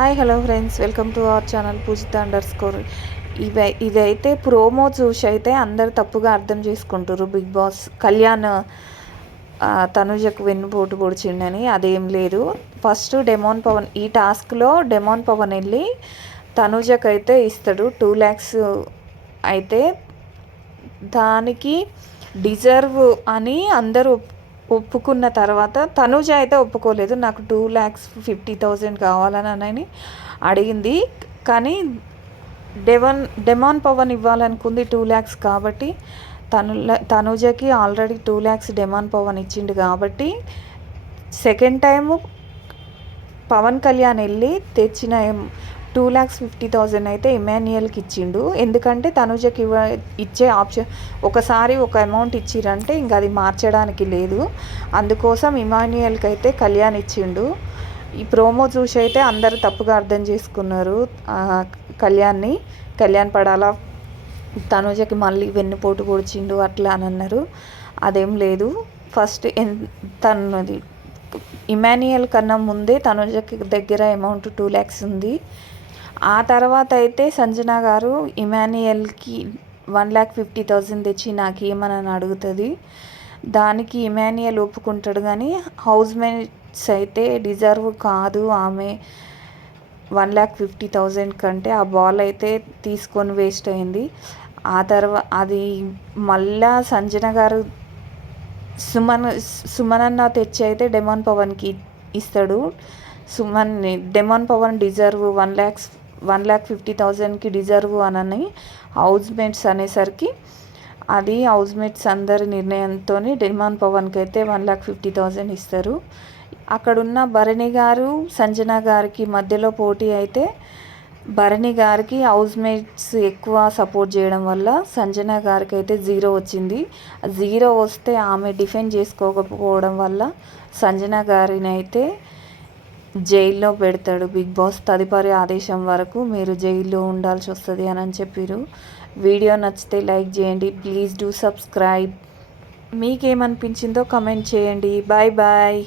Hi hello friends. Welcome to our channel Pujitha underscore ఇవి ఇదైతే promo చూసి అయితే అందరు తప్పుగా అర్థం చేసుకుంటారు బిగ్ బాస్ కళ్యాణ్ తనుజకు వెన్నుపోటు పొడిచిండని అదేం లేదు. ఫస్ట్ డెమోన్ పవన్ ఈ టాస్క్లో డెమోన్ పవన్ వెళ్ళి తనుజకు అయితే ఇస్తాడు. టూ ల్యాక్స్ అయితే దానికి డిజర్వ్ అని అందరూ ఒప్పుకున్న తర్వాత తనుజ అయితే ఒప్పుకోలేదు. నాకు టూ ల్యాక్స్ ఫిఫ్టీ థౌజండ్ కావాలని అని అడిగింది. కానీ డెవన్ డెమాన్ పవన్ ఇవ్వాలనుకుంది టూ ల్యాక్స్ కాబట్టి తను తనుజకి already two lakhs demon Pavan ఇచ్చిండు కాబట్టి సెకండ్ టైము పవన్ కళ్యాణ్ వెళ్ళి తెచ్చిన టూ ల్యాక్స్ ఫిఫ్టీ థౌజండ్ అయితే ఇమాన్యుయల్కి ఇచ్చిండు. ఎందుకంటే తనుజకి ఇవ్వ ఇచ్చే ఆప్షన్ ఒకసారి ఒక అమౌంట్ ఇచ్చిరంటే ఇంకా అది మార్చడానికి లేదు. అందుకోసం ఇమాన్యుయల్కి అయితే కళ్యాణ్ ఇచ్చిండు. ఈ ప్రోమో చూసి అయితే అందరు తప్పుగా అర్థం చేసుకున్నారు కళ్యాణ్ని. కళ్యాణ్ పడాలా? తనుజకి మళ్ళీ వెన్నుపోటు పొడిచిండు అట్లా అని అన్నారు. అదేం లేదు. ఫస్ట్ ఎన్ తనది ఇమాన్యుయల్ కన్నా ముందే తనుజకి దగ్గర అమౌంట్ టూ ల్యాక్స్ ఉంది. ఆ తర్వాత అయితే సంజన గారు ఇమాన్యుయల్కి వన్ ల్యాక్ ఫిఫ్టీ థౌజండ్ తెచ్చి నాకు ఏమని అడుగుతుంది. దానికి ఇమాన్యుయల్ ఒప్పుకుంటాడు కానీ హౌస్ మేట్స్ అయితే డిజర్వ్ కాదు ఆమె. వన్ ల్యాక్ ఫిఫ్టీ థౌజండ్ కంటే ఆ బాల్ అయితే తీసుకొని వేస్ట్ అయింది. ఆ తర్వాత అది మళ్ళా సంజన గారు సుమన్ సుమన్ అన్న తెచ్చి అయితే డెమాన్ పవన్కి ఇస్తాడు. Suman demon Pavan deserve one lakhs one lakh fifty థౌజండ్కి డిజర్వ్ అనని హౌస్ మేట్స్ అనేసరికి అది హౌస్ మేట్స్ అందరి నిర్ణయంతో డెమాన్ పవన్కి అయితే వన్ ల్యాక్ ఫిఫ్టీ థౌజండ్ ఇస్తారు. అక్కడున్న భరణి గారు సంజన గారికి మధ్యలో పోటీ అయితే భరణి గారికి హౌస్ మేట్స్ ఎక్కువ సపోర్ట్ చేయడం వల్ల సంజన గారికి అయితే జీరో వచ్చింది. జీరో వస్తే ఆమె డిఫెండ్ చేసుకోకపోవడం వల్ల సంజన గారిని అయితే జైల్లో పెడతాడు బిగ్ బాస్ తదుపరి ఆదేశం వరకు మీరు జైల్లో ఉండాల్సి వస్తుంది అని అని చెప్పారు వీడియో నచ్చితే లైక్ చేయండి. Please do subscribe. మీకేమనిపించిందో కమెంట్ చేయండి. Bye bye.